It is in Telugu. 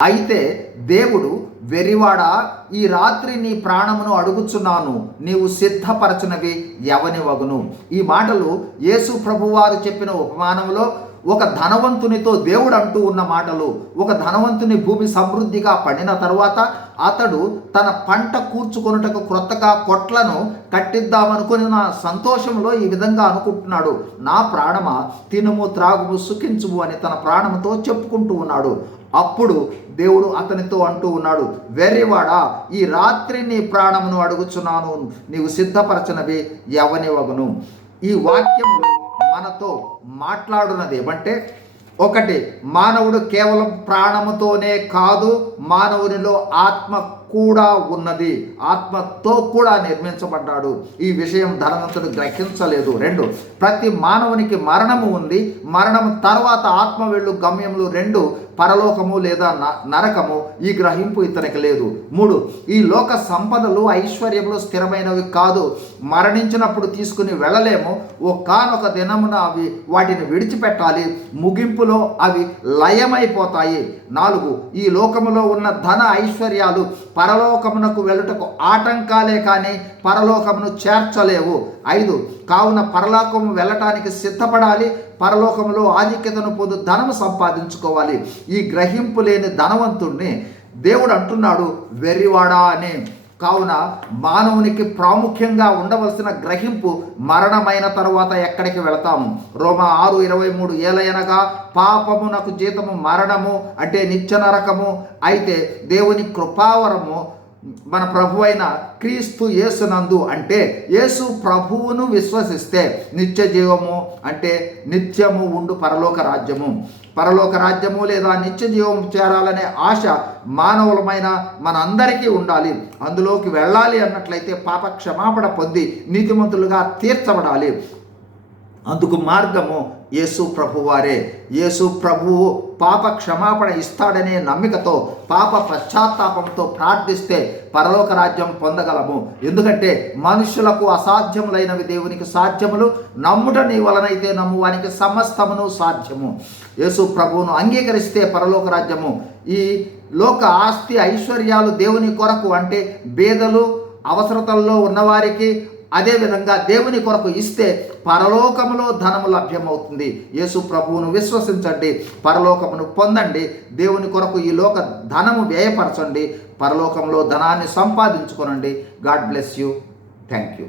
అయితే దేవుడు, వెరివాడా, ఈ రాత్రి నీ ప్రాణమును అడుగుచున్నాను, నీవు సిద్ధపరచినవి ఎవనివగును. ఈ మాటలు యేసు ప్రభువారు చెప్పిన ఉపమానంలో ఒక ధనవంతునితో దేవుడు అంటూ ఉన్న మాటలు. ఒక ధనవంతుని భూమి సమృద్ధిగా పండిన తరువాత అతడు తన పంట కూర్చుకొనుటకు క్రొత్తగా కొట్లను కట్టిద్దామనుకుని నా సంతోషంలో ఈ విధంగా అనుకుంటున్నాడు, నా ప్రాణమా తినుము త్రాగుము సుఖించుము అని తన ప్రాణంతో చెప్పుకుంటూ ఉన్నాడు. అప్పుడు దేవుడు అతనితో అంటూ ఉన్నాడు, వెర్రివాడా, ఈ రాత్రి నీ ప్రాణమును అడుగుచున్నాను, నీవు సిద్ధపరచినవి ఎవనివగును. ఈ వాక్యంలో మనతో మాట్లాడున్నది ఏమంటే, ఒకటి, మానవుడు కేవలం ప్రాణముతోనే కాదు, మానవునిలో ఆత్మ కూడా ఉన్నది, ఆత్మతో కూడా నిర్మించబడ్డాడు. ఈ విషయం ధనవంతుడు గ్రహించలేదు. 2, ప్రతి మానవునికి మరణము ఉంది, మరణం తర్వాత ఆత్మ వెళ్ళు గమ్యములు 2, పరలోకము లేదా నరకము. ఈ గ్రహింపు ఇతనికి లేదు. 3, ఈ లోక సంపదలు ఐశ్వర్యములు స్థిరమైనవి కాదు, మరణించినప్పుడు తీసుకుని వెళ్ళలేము, ఒకానొక దినమున వాటిని విడిచిపెట్టాలి, ముగింపులో అవి లయమైపోతాయి. 4, ఈ లోకములో ఉన్న ధన ఐశ్వర్యాలు పరలోకమునకు వెళ్ళుటకు ఆటంకాలే కానీ పరలోకమును చేర్చలేవు. 5, కావున పరలోకము వెళ్ళటానికి సిద్ధపడాలి, పరలోకములో ఆధిక్యతను పొందు ధనము సంపాదించుకోవాలి. ఈ గ్రహింపు లేని ధనవంతుణ్ణి దేవుడు అంటున్నాడు వెర్రివాడా అని. కావున మానవునికి ప్రాముఖ్యంగా ఉండవలసిన గ్రహింపు, మరణమైన తరువాత ఎక్కడికి వెళతాము. రోమా 6:23, ఏలయనగా పాపమునకు జీతము మరణము అంటే నిత్య నరకము, అయితే దేవుని కృపావరము మన ప్రభు అయిన క్రీస్తు యేసునందు అంటే యేసు ప్రభువును విశ్వసిస్తే నిత్య జీవము అంటే నిత్యము ఉండు పరలోక రాజ్యము. పరలోక రాజ్యము లేదా నిత్య జీవము చేరాలనే ఆశ మానవులమైన మనందరికీ ఉండాలి. అందులోకి వెళ్ళాలి అన్నట్లయితే పాప క్షమాపణ పొంది నీతిమంతులుగా తీర్చబడాలి. అందుకు మార్గము యేసు ప్రభువారే. యేసు ప్రభువు పాప క్షమాపణ ఇస్తాడనే నమ్మికతో, పాప పశ్చాత్తాపంతో ప్రార్థిస్తే పరలోక రాజ్యం పొందగలము. ఎందుకంటే మనుషులకు అసాధ్యములైనవి దేవునికి సాధ్యములు, నమ్ముట నీ వలనైతే నమ్మువానికి సమస్తమును సాధ్యము. యేసు ప్రభువును అంగీకరిస్తే పరలోక రాజ్యము. ఈ లోక ఆస్తి ఐశ్వర్యాలు దేవుని కొరకు అంటే బేదలు అవసరతల్లో ఉన్నవారికి, అదేవిధంగా దేవుని కొరకు ఇస్తే పరలోకములో ధనము లభ్యమవుతుంది. యేసు ప్రభువును విశ్వసించండి, పరలోకమును పొందండి. దేవుని కొరకు ఈ లోక ధనము వ్యయపరచండి, పరలోకంలో ధనాన్ని సంపాదించుకోనండి. God bless you. Thank you.